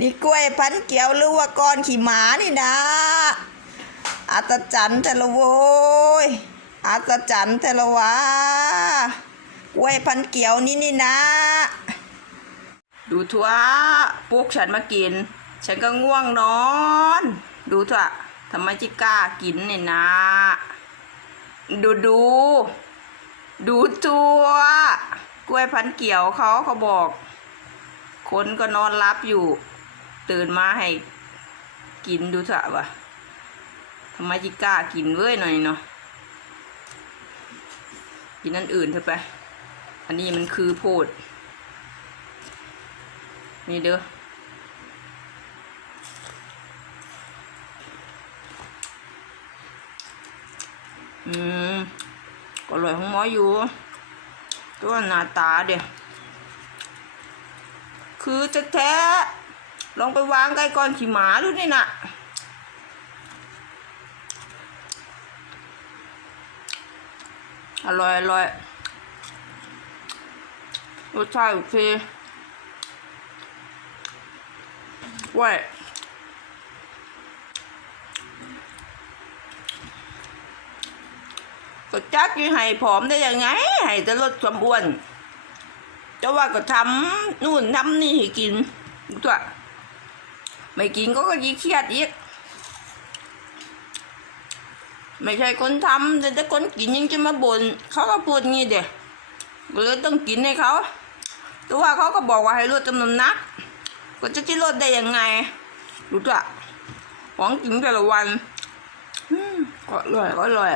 นี่กล้วยพันเกียวหรือว่าก้อนขี่หมานี่นะอัศจรรย์แต่ละโว้ยอัศจรรย์แต่ละวะกล้วยพันเกียวนี่นี่นะ ดูทั่วปลุกฉันมากิน ฉันก็ง่วงนอน ดูทั่วทำไมจิกล้ากินเนี่ยนะ ดูดู ดูตัวกล้วยพันเกี่ยวเขาเขาบอก คนก็นอนรับอยู่ ตื่นมาให้กินดูเถอะวะทำไมจิกล้ากินเว้ยหน่อยเนาะกินนั่นอื่นเถอะไป อันนี้มันคือโพด นี่เด้ออืมก็อร่อยของหมออยู่ ตัวหน้าตาเดียวคือจะแท้ ลองไปวางใกล้ก้อนขี้หมาดูนี่นะอร่อยอร่อยรสชาติโอเคเว้ยก็จักอยี่ให้ผอมได้ยังไง ให้จะลดความอ้วนแต่ว่าก็ทำนู่นทำนี่ให้กินตัว ไม่กินก็ก็ยิ่งเครียดอีกไม่ใช่คนทำแต่ถ้าคนกินยังจะมาบน่นเขาก็พูดงี้เดี๋ยวเลยต้องกินให้เขาแตัวาเขาก็บอกว่าให้ลดจำนวนนัก ก็จะจะลดได้ยังไง รู้จักของกินแต่ละวันอืมก็อร่อยก็อร่อย